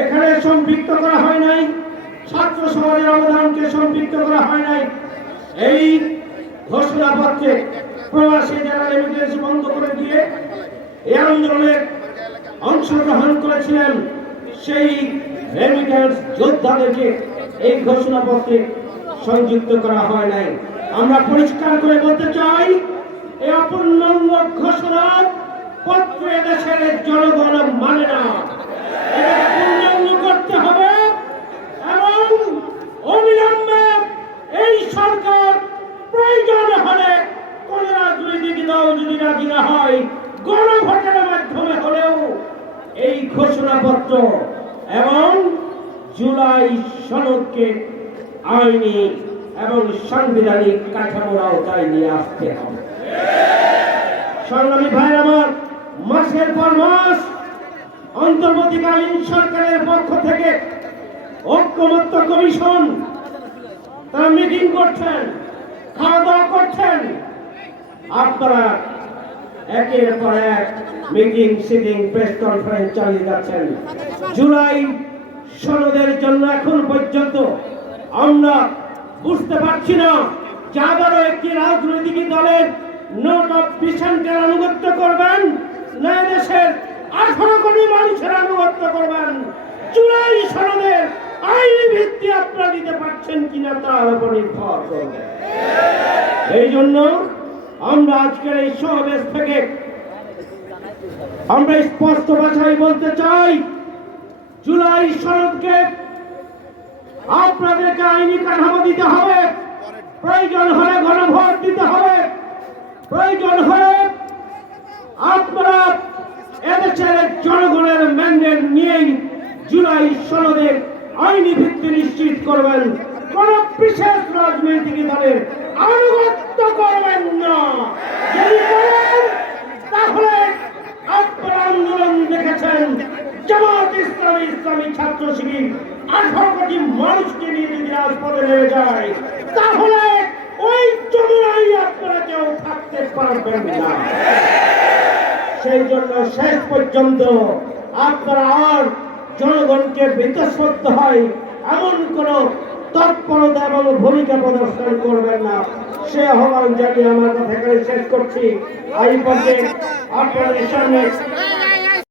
এখানে সম্পৃক্ত করা হয় নাই, ছাত্র সমাজের অবদানকে সম্পৃক্ত করা হয় নাই। এই ঘোষণাপত্রে প্রবাসী যারা রেমিটেন্স বন্ধ করে দিয়ে এই আন্দোলনের অংশগ্রহণ করেছিলেন সেই রেমিটেন্স যোদ্ধাদেরকে এই ঘোষণাপত্রে সংযুক্ত করা হয় নাই। আমরা পরিষ্কার করে বলতে চাই, এই অপূর্ণাঙ্গ ঘোষণা পত্র দেশের জনগণ মানে না। এটাকে পূর্ণাঙ্গ করতে হবে এবং অবিলম্বে এই সরকার প্রয়োজন হলে কোন রাজনৈতিক দল যদি রাজি না হয়, গণভোটের মাধ্যমে হলেও এই ঘোষণাপত্র এবং জুলাই সনদকে আইনি এবং সাংবিধানিক কাঠামোর আওতায় নিয়ে আসতে হবে। সংগ্রামী ভাই আমার, মাসের পর মাস অন্তর্বর্তীকালীন সরকারের পক্ষ থেকে ঐক্যমত্য কমিশন তারা মিটিং করছেন, খাওয়া দাওয়া করছেন। আপনারা একের পর এক মিটিং, সিটিং, প্রেস কনফারেন্স চালিয়ে যাচ্ছেন। জুলাই সনদের জন্য এখন পর্যন্ত আমরা বুঝতে পারছি না যে আবারও একটি রাজনৈতিক দলের নোট অফ ডিসেন্টের আনুগত্য করবেন না দেশের 18 কোটি মানুষের আনুগত্য করবেন। জুলাই সনদের আইনি ভিত্তি আপনারা দিতে পারছেন কিনা তার উপর নির্ভর করবে। এই জন্য আমরা আজকের এই সমাবেশ থেকে আমরা স্পষ্ট ভাষায় বলতে চাই, জুলাই সনদকে আপনাদেরকে আইনি কাঠামো দিতে হবে, প্রয়োজন হলে গণভোট দিতে হবে, প্রয়োজন হলে আপনারা এদেশের জনগণের ম্যান্ডেট নিয়েই জুলাই সনদের আইনি ভিত্তি নিশ্চিত করবেন। কোন বিশেষ রাজনৈতিক দলের আনুগত্য করবেন না। যদি করেন তাহলে আপনারা আন্দোলন দেখেছেন, জামাত ইসলামী, ইসলামী ছাত্র শিবির 18 কোটি মানুষকে নিয়ে যদি রাজপথে নেমে যায়, তাহলে ওই চমুনাই আপনারা কেউ থাকতে পারবেন না। সেই জন্য শেষ পর্যন্ত আপনারা আর জনগণকে বিতস্পদ্ধ হয় এমন কোন তৎপরতা এবং ভূমিকা প্রদর্শন করবেন না। সে আহ্বান জানিয়ে আমার কথা এখানে শেষ করছি। এই পর্যায়ে আপনাদের সামনে